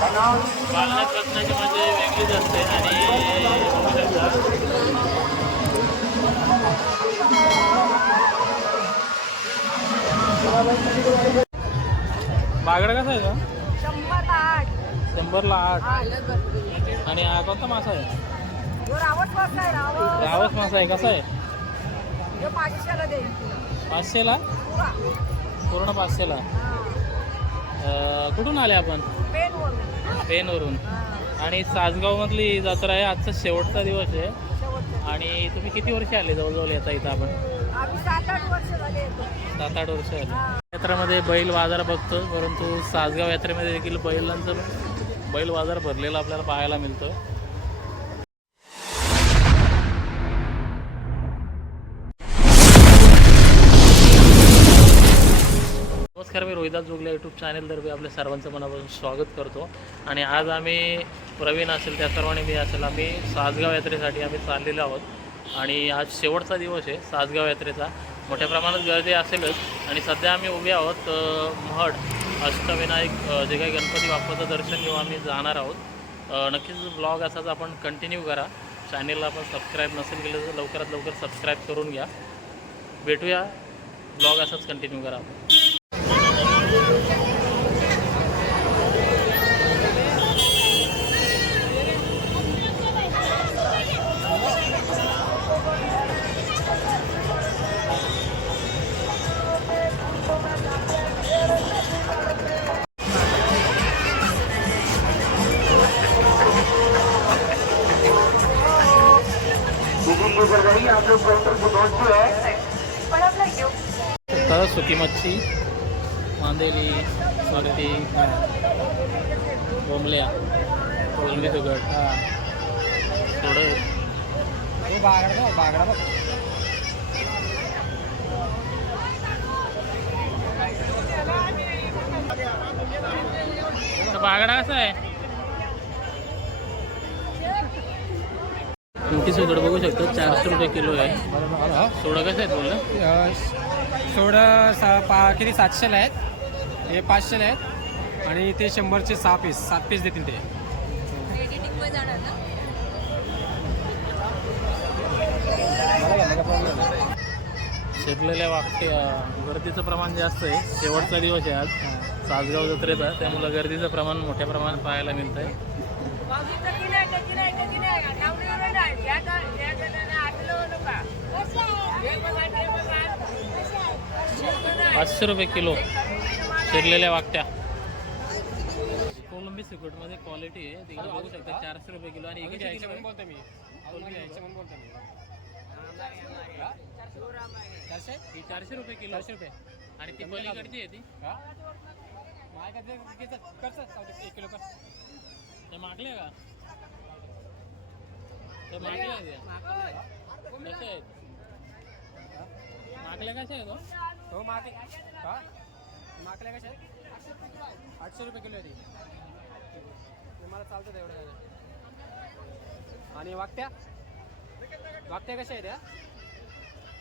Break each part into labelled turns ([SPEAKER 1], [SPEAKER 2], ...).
[SPEAKER 1] पालनात मजा वेगळीच असते आणि बघू शकता. बागडा कसा आहे का
[SPEAKER 2] शंभर आठ
[SPEAKER 1] शंभरला आठ. आणि हा कोणता मासा आहे?
[SPEAKER 2] रावस मासा आहे रावस.
[SPEAKER 1] रावस मासा आहे कसा आहे?
[SPEAKER 2] पाचशेला दे.
[SPEAKER 1] पाचशेला?
[SPEAKER 2] पुरा.
[SPEAKER 1] पूर्ण पाचशेला.
[SPEAKER 2] हा.
[SPEAKER 1] अं, कुठून आले आपण?
[SPEAKER 2] पेन वरून
[SPEAKER 1] पेनवरून. आणि सासगावमधली जत्रा आहे आजचा शेवटचा दिवस आहे.
[SPEAKER 2] शेवटचं.
[SPEAKER 1] आणि तुम्ही किती वर्ष आले जवळजवळ येता इथं आपण?
[SPEAKER 2] आम्ही सात आठ वर्ष झाले येतो.
[SPEAKER 1] सात आठ वर्ष आले. यात्रामध्ये बैल बाजार बघतो परंतु सासगाव यात्रेमध्ये देखील बैलांचं बैल बाजार भरलेला आपल्याला पाहायला मिळतो रोहिदास जोगल्या यूट्यूब चॅनेलतर्फे आपल्या सर्वांचं मनापासून स्वागत करतो. आणि आज आम्ही प्रवीण असेल त्या सर्वांनी मी असेल आम्ही सासगाव यात्रेसाठी आम्ही चाललेलो आहोत. आणि आज शेवटचा दिवस आहे सासगाव यात्रेचा. मोठ्या प्रमाणात गर्दी असेलच. आणि सध्या आम्ही उभे आहोत अ, महड अष्टविनायक जे काही गणपती बाप्पाचं दर्शन घेऊन आम्ही जाणार आहोत. नक्कीच ब्लॉग असाच आपण कंटिन्यू करा. चॅनेलला आपण सबस्क्राईब नसेल केलं तर लवकरात लवकर सबस्क्राईब करून घ्या. भेटूया. ब्लॉग असाच कंटिन्यू करा आपण तर सुकी मच्छी मांदेली स्वागती बोंबल्या कोलंबी सुगट थोडं. तर बागडा कसा आहे? मोठी सुगड बघू शकतो चारशे रुपये किलो आहे. सोडा कसं आहेत बोललं
[SPEAKER 3] सोळा सा पा किती? सातशेला आहेत. हे पाचशेला आहेत. आणि ते शंभरचे सहा पीस सात पीस देतील ते.
[SPEAKER 1] शिरलेल्या वाक्य गर्दीचं प्रमाण जास्त आहे. शेवटचा दिवस आहे आज. सासगाव जत्रेचा. त्यामुळं गर्दीचं प्रमाण मोठ्या प्रमाणात पाहायला मिळतं आहे पाचशे रुपये किलो. शिरलेल्या वाकट्या कोलंबी सिक्युटमध्ये क्वालिटी आहे. तिकडे बघू शकता चारशे रुपये किलो आणि इकडे
[SPEAKER 3] घ्यायचे म्हणून बोलतो मी. म्हणून बोलतो मी. हा? चारशे?
[SPEAKER 1] ही चारशे रुपये किलो.
[SPEAKER 3] चारशे रुपये.
[SPEAKER 1] आणि ती पलीकडची आहे ती.
[SPEAKER 3] हा का ते चल, कर एक किलो कर.
[SPEAKER 1] ते मागले का? ते मागले. आहे कसे आहेत? मागले कसे आहेत हो?
[SPEAKER 3] हो मागे. हा? माकल्या कशा आहेत? आठशे रुपये किलो आहे ती मला चालतं तेवढं. आणि वागत्या वागत्या कशा आहेत त्या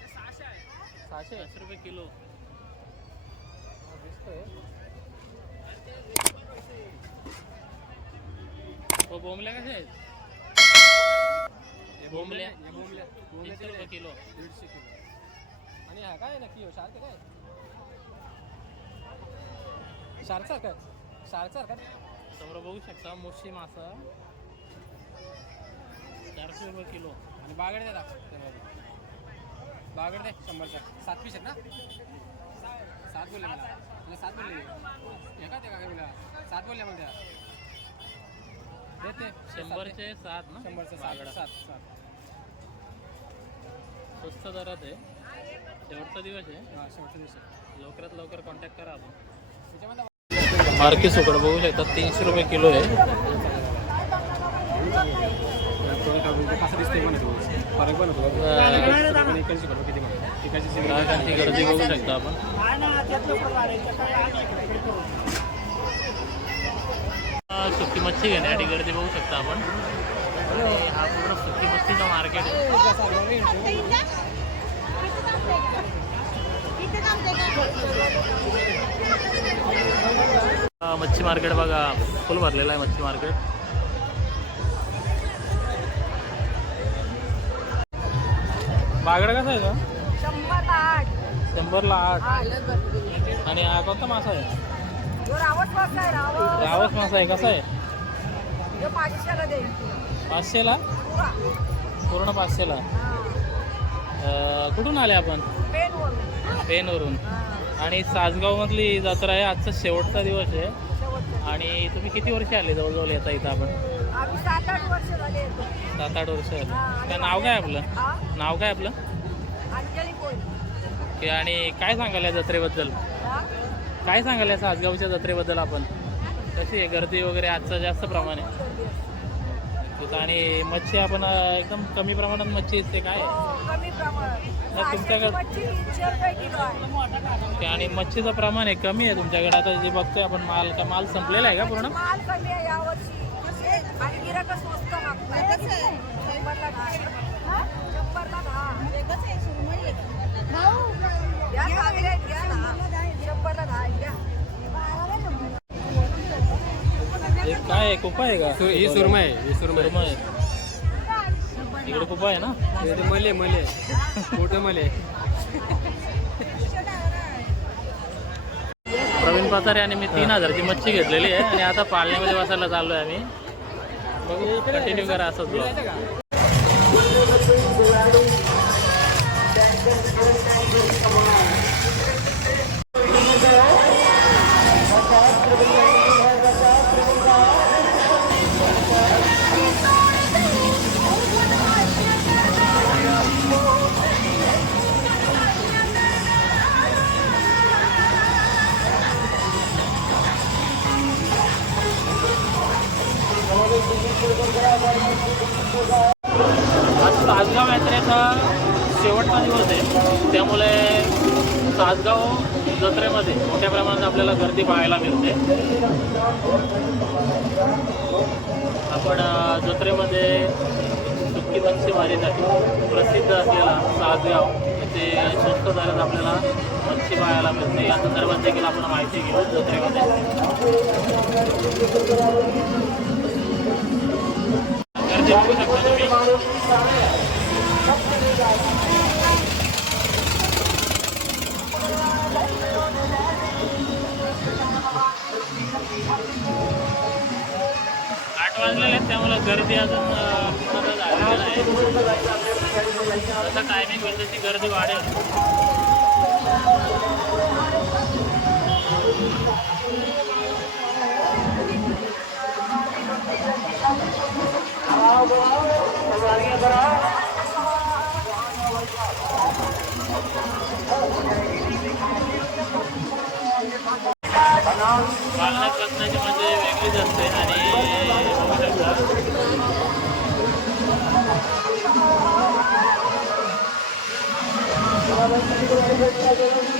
[SPEAKER 3] सहाशे
[SPEAKER 1] चारशे रुपये किलो.
[SPEAKER 3] दिसतोय.
[SPEAKER 1] हो बोंबल्या कसे आहेत? बोंबल्या?
[SPEAKER 3] बोंबल्या.
[SPEAKER 1] किलो.
[SPEAKER 3] दीडशे किलो. आणि हा काय नक्की हो शार्क काय? शार्क का? शार्क का?
[SPEAKER 1] समोर बघू शकता मोठी मासा चारशे रुपये किलो.
[SPEAKER 3] आणि बागड द्या त्यामध्ये बागड दे शंभरचा सात पीस आहेत ना? सात बोलले मला. तुला सात बोलले हे का ते काय बोला सात बोलले मला त्या. देते.
[SPEAKER 1] शंभरचे सात ना?
[SPEAKER 3] शंभरचे
[SPEAKER 1] बागडा.
[SPEAKER 3] सात सात. सात
[SPEAKER 1] स्वस्त दरात आहे. शेवटचा दिवस आहे.
[SPEAKER 3] हा शेवटच्या दिवशी
[SPEAKER 1] लवकरात लवकर कॉन्टॅक्ट करा आपण
[SPEAKER 3] त्याच्यामध्ये
[SPEAKER 1] मार्की सुकड बघू शकता तीनशे रुपये किलो आहे. ग्राहकांची गर्दी बघू शकता आपण. अं, सुकी मच्छी घेण्यासाठी गर्दी बघू शकता आपण. आणि हा पूर्ण सुकी मच्छीचा मार्केट आहे. मच्छी मार्केट बघा. फुल भरलेलं आहे मच्छी मार्केट. बागडा कसा आहे का
[SPEAKER 2] शंभर आठ
[SPEAKER 1] शंभरला आठ. आणि हा कोणता मासा आहे?
[SPEAKER 2] जो रावत मासा आहे रावत
[SPEAKER 1] रावस मासा आहे कसा आहे?
[SPEAKER 2] पाचशेला दे.
[SPEAKER 1] पाचशेला?
[SPEAKER 2] पुरा.
[SPEAKER 1] पूर्ण पाचशेला. कुठून आले आपण?
[SPEAKER 2] पेन वरून
[SPEAKER 1] पेनवरून.
[SPEAKER 2] हा.
[SPEAKER 1] आणि सासगावमधली जत्रा आहे. आजचा शेवटचा दिवस आहे. आणि तुम्ही किती वर्ष आले जवळजवळ येता इथं आपण?
[SPEAKER 2] सात आठ वर्ष झाले येतो.
[SPEAKER 1] सात आठ वर्ष आले काय नाव काय आपलं?
[SPEAKER 2] हा?
[SPEAKER 1] नाव काय आपलं?
[SPEAKER 2] अंजली कोण
[SPEAKER 1] की आणि काय सांगाल या जत्रेबद्दल?
[SPEAKER 2] हा?
[SPEAKER 1] काय सांगाल या सासगावच्या जत्रेबद्दल आपण? कशी आहे? गर्दी वगैरे आजचं जास्त प्रमाण? आहे. तिथं आणि मच्छी आपण अं, एकदम कमी प्रमाणात मच्छी असते काय?
[SPEAKER 2] हो कमी
[SPEAKER 1] आणि मच्छीचं प्रमाण आहे कमी आहे तुमच्याकडे. आता जे बघतोय आपण माल का माल संपलेला आहे का पूर्ण?
[SPEAKER 2] माल कमी आहे यावर्षी. आणि गिराक स्वस्त
[SPEAKER 1] हे? काय आहे? कुपा आहे का?
[SPEAKER 3] ही सुरमा आहे ही सुरमा
[SPEAKER 1] सुरमई आहे. इकडे कुपा आहे ना?
[SPEAKER 3] मले मले. मोठं मले.
[SPEAKER 1] प्रवीण पातारे आणि मी तीन हजारची मच्छी घेतलेली आहे आणि आता पाळण्यामध्ये बसायला चाललो आहे आम्ही. बघू कंटिन्यू करा असंच ब्लॉग आज तासगाव यात्रेचा शेवटचा दिवस आहे. त्यामुळे तासगाव जत्रेमध्ये मोठ्या प्रमाणात आपल्याला गर्दी पाहायला मिळते. आपण अ, जत्रेमध्ये सुक्की मच्छीमारीसाठी प्रसिद्ध असलेला तासगाव इथे स्वस्त दरात आपल्याला मच्छी पाहायला मिळते. या संदर्भात देखील आपण माहिती घेऊ जत्रेमध्ये. बघू शकता आठ वाजलेले आहेत त्यामुळे गर्दी अजून अं, झालेली टायमिंग बदल ती गर्दी वाढेल. पालनात बसण्याची म्हणजे वेगळीच असते आणि बघू शकता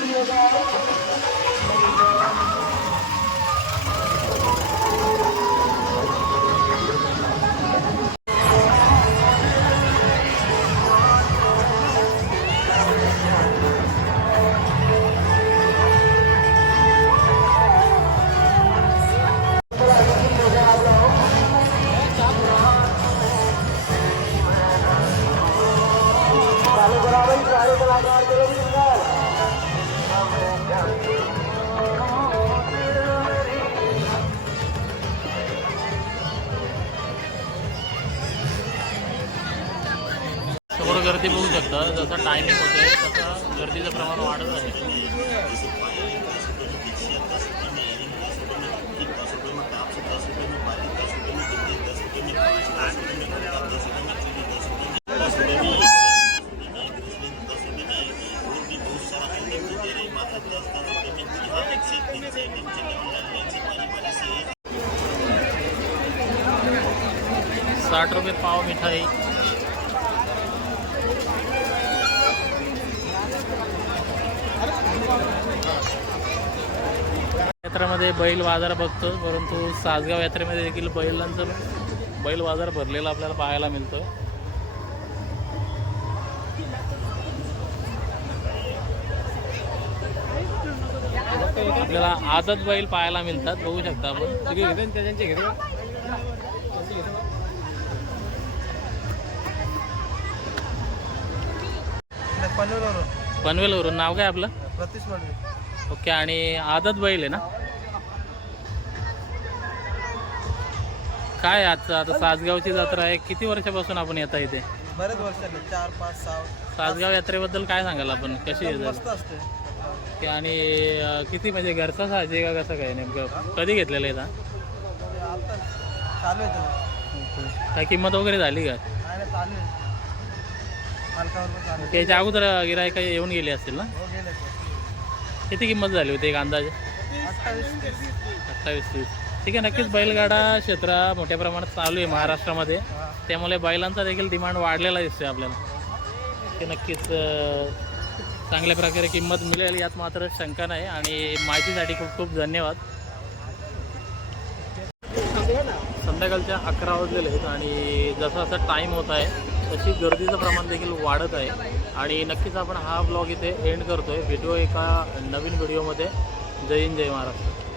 [SPEAKER 1] गर्दी बघू शकता जसं टायमिंग होते तसं गर्दीचं प्रमाण वाढत आहे. साठ रुपये पाव मिठाई. यात्रेमध्ये बैल बाजार बघतो परंतु सासगाव यात्रेमध्ये देखील बैलांचं बैल बाजार भरलेला आपल्याला पाहायला मिळतो आपल्याला आजच बैल पाहायला मिळतात बघू शकता आपण.
[SPEAKER 4] पनवेलवरून.
[SPEAKER 1] पनवेलवरून. नाव काय आपलं?
[SPEAKER 4] प्रतीश
[SPEAKER 1] ओके आणि आदत बैल आहे ना? काय आजचं आता सासगावची जत्रा आहे? किती वर्षापासून आपण येता इथे?
[SPEAKER 4] बरेच वर्षांनी. चार पाच सहा.
[SPEAKER 1] सासगाव यात्रेबद्दल काय सांगाल आपण? कशी आहे
[SPEAKER 4] मस्त असते.
[SPEAKER 1] आणि अं, किती म्हणजे घरचा आहे का कसं काय? नेमकं कधी घेतलेलं आहे आता
[SPEAKER 4] चालू आहे त्याला
[SPEAKER 1] काय किंमत वगैरे झाली का?
[SPEAKER 4] चालू आहे.
[SPEAKER 1] त्याच्या अगोदर गिरायक येऊन गेली असतील ना?
[SPEAKER 4] हो.
[SPEAKER 1] किती किंमत झाली होती एक अंदाजे?
[SPEAKER 4] अठ्ठावीस तीस.
[SPEAKER 1] ठीक आहे नक्कीच बैलगाडा क्षेत्र मोठ्या प्रमाणात चालू आहे महाराष्ट्रामध्ये. त्यामुळे बैलांचा देखील डिमांड वाढलेला दिसतोय आपल्याला. ते नक्कीच चांगल्या प्रकारे किंमत मिळेल यात मात्र शंका नाही. आणि माहितीसाठी खूप खूप धन्यवाद. संध्याकाळच्या अकरा वाजलेले आहेत आणि जसा जसा टाईम होत आहे तशी गर्दीचं प्रमाण देखील वाढत आहे. आणि नक्कीच आपण हा ब्लॉग इथे एंड करतोय. भेटू एका नवीन व्हिडिओमध्ये जय हिंद जय महाराष्ट्र.